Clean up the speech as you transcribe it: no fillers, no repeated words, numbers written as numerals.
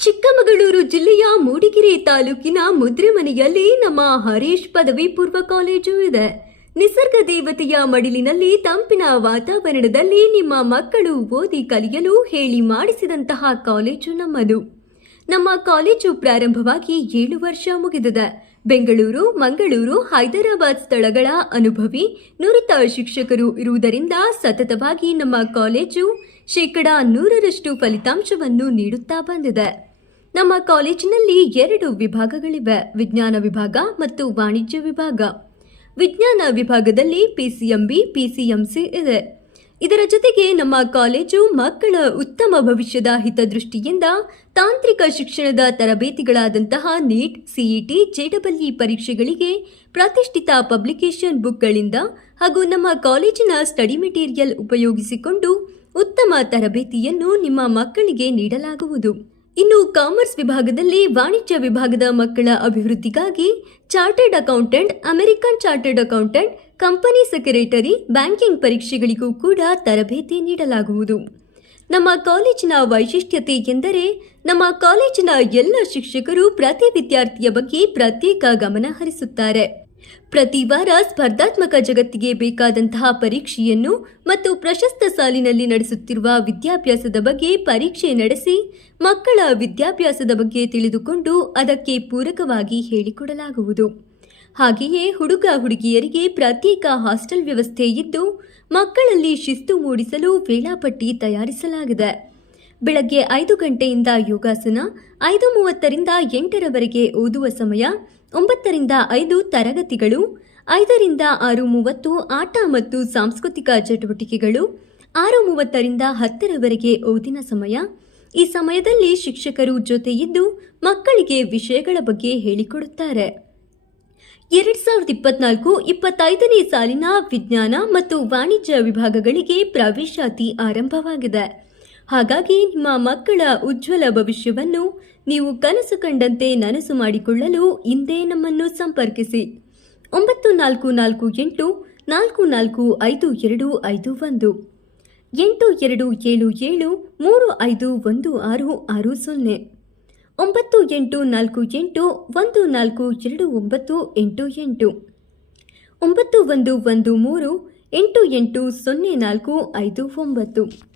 ಚಿಕ್ಕಮಗಳೂರು ಜಿಲ್ಲೆಯ ಮೂಡಿಗೆರೆ ತಾಲೂಕಿನ ಮುದ್ರೆಮನೆಯಲ್ಲಿ ನಮ್ಮ ಹರೀಶ್ ಪದವಿ ಪೂರ್ವ ಕಾಲೇಜು ಇದೆ. ನಿಸರ್ಗ ದೇವತೆಯ ಮಡಿಲಿನಲ್ಲಿ ತಂಪಿನ ವಾತಾವರಣದಲ್ಲಿ ನಿಮ್ಮ ಮಕ್ಕಳು ಓದಿ ಕಲಿಯಲು ಹೇಳಿ ಮಾಡಿಸಿದಂತಹ ಕಾಲೇಜು ನಮ್ಮದು. ನಮ್ಮ ಕಾಲೇಜು ಪ್ರಾರಂಭವಾಗಿ 7 ವರ್ಷ ಮುಗಿದಿದೆ. ಬೆಂಗಳೂರು, ಮಂಗಳೂರು, ಹೈದರಾಬಾದ್ ಸ್ಥಳಗಳ ಅನುಭವಿ ನುರಿತ ಶಿಕ್ಷಕರು ಇರುವುದರಿಂದ ಸತತವಾಗಿ ನಮ್ಮ ಕಾಲೇಜು 100% ಫಲಿತಾಂಶವನ್ನು ನೀಡುತ್ತಾ ಬಂದಿದೆ. ನಮ್ಮ ಕಾಲೇಜಿನಲ್ಲಿ 2 ವಿಭಾಗಗಳಿವೆ, ವಿಜ್ಞಾನ ವಿಭಾಗ ಮತ್ತು ವಾಣಿಜ್ಯ ವಿಭಾಗ. ವಿಜ್ಞಾನ ವಿಭಾಗದಲ್ಲಿ ಪಿಸಿಎಂಬಿ, ಪಿಸಿಎಂಸಿ ಇದೆ. ಇದರ ಜೊತೆಗೆ ನಮ್ಮ ಕಾಲೇಜು ಮಕ್ಕಳ ಉತ್ತಮ ಭವಿಷ್ಯದ ಹಿತದೃಷ್ಟಿಯಿಂದ ತಾಂತ್ರಿಕ ಶಿಕ್ಷಣದ ತರಬೇತಿಗಳಾದಂತಹ ನೀಟ್, ಸಿಇಟಿ, ಜೆಡಬ್ಲ್ಇ ಪರೀಕ್ಷೆಗಳಿಗೆ ಪ್ರತಿಷ್ಠಿತ ಪಬ್ಲಿಕೇಶನ್ ಬುಕ್ಗಳಿಂದ ಹಾಗೂ ನಮ್ಮ ಕಾಲೇಜಿನ ಸ್ಟಡಿ ಮೆಟೀರಿಯಲ್ ಉಪಯೋಗಿಸಿಕೊಂಡು ಉತ್ತಮ ತರಬೇತಿಯನ್ನು ನಿಮ್ಮ ಮಕ್ಕಳಿಗೆ ನೀಡಲಾಗುವುದು. ಇನ್ನು ಕಾಮರ್ಸ್ ವಿಭಾಗದಲ್ಲಿ ವಾಣಿಜ್ಯ ವಿಭಾಗದ ಮಕ್ಕಳ ಅಭಿವೃದ್ಧಿಗಾಗಿ chartered accountant, American chartered accountant, company secretary, banking ಪರೀಕ್ಷೆಗಳಿಗೂ ಕೂಡ ತರಬೇತಿ ನೀಡಲಾಗುವುದು. ನಮ್ಮ ಕಾಲೇಜಿನ ವೈಶಿಷ್ಟ್ಯತೆ ಎಂದರೆ ನಮ್ಮ ಕಾಲೇಜಿನ ಎಲ್ಲ ಶಿಕ್ಷಕರು ಪ್ರತಿ ವಿದ್ಯಾರ್ಥಿಯ ಬಗ್ಗೆ ಪ್ರತ್ಯೇಕ ಗಮನ ಹರಿಸುತ್ತಾರೆ. ಪ್ರತಿ ವಾರ ಸ್ಪರ್ಧಾತ್ಮಕ ಜಗತ್ತಿಗೆ ಬೇಕಾದಂತಹ ಪರೀಕ್ಷೆಯನ್ನು ಮತ್ತು ಪ್ರಶಸ್ತ ಸಾಲಿನಲ್ಲಿ ನಡೆಸುತ್ತಿರುವ ವಿದ್ಯಾಭ್ಯಾಸದ ಬಗ್ಗೆ ಪರೀಕ್ಷೆ ನಡೆಸಿ ಮಕ್ಕಳ ವಿದ್ಯಾಭ್ಯಾಸದ ಬಗ್ಗೆ ತಿಳಿದುಕೊಂಡು ಅದಕ್ಕೆ ಪೂರಕವಾಗಿ ಹೇಳಿಕೊಡಲಾಗುವುದು. ಹಾಗೆಯೇ ಹುಡುಗ ಹುಡುಗಿಯರಿಗೆ ಪ್ರತ್ಯೇಕ ಹಾಸ್ಟೆಲ್ ವ್ಯವಸ್ಥೆ ಇದ್ದು ಮಕ್ಕಳಲ್ಲಿ ಶಿಸ್ತು ಮೂಡಿಸಲು ವೇಳಾಪಟ್ಟಿ ತಯಾರಿಸಲಾಗಿದೆ. ಬೆಳಗ್ಗೆ 5 ಗಂಟೆಯಿಂದ ಯೋಗಾಸನ, 5:30ರಿಂದ 8ರವರೆಗೆ ಓದುವ ಸಮಯ, 9ರಿಂದ 5 ತರಗತಿಗಳು, 5ರಿಂದ 6:30 ಆಟ ಮತ್ತು ಸಾಂಸ್ಕೃತಿಕ ಚಟುವಟಿಕೆಗಳು, 6:30ರಿಂದ 10ರವರೆಗೆ ಓದಿನ ಸಮಯ. ಈ ಸಮಯದಲ್ಲಿ ಶಿಕ್ಷಕರು ಜೊತೆ ಇದ್ದು ಮಕ್ಕಳಿಗೆ ವಿಷಯಗಳ ಬಗ್ಗೆ ಹೇಳಿಕೊಡುತ್ತಾರೆ. 2024-25ನೇ ಸಾಲಿನ ವಿಜ್ಞಾನ ಮತ್ತು ವಾಣಿಜ್ಯ ವಿಭಾಗಗಳಿಗೆ ಪ್ರವೇಶಾತಿ ಆರಂಭವಾಗಿದೆ. ಹಾಗಾಗಿ ನಿಮ್ಮ ಮಕ್ಕಳ ಉಜ್ವಲ ಭವಿಷ್ಯವನ್ನು ನೀವು ಕನಸು ಕಂಡಂತೆ ನನಸು ಮಾಡಿಕೊಳ್ಳಲು ಹಿಂದೆ ನಮ್ಮನ್ನು ಸಂಪರ್ಕಿಸಿ. 9448 445251 8277 351660 9848 142988 9113 880459.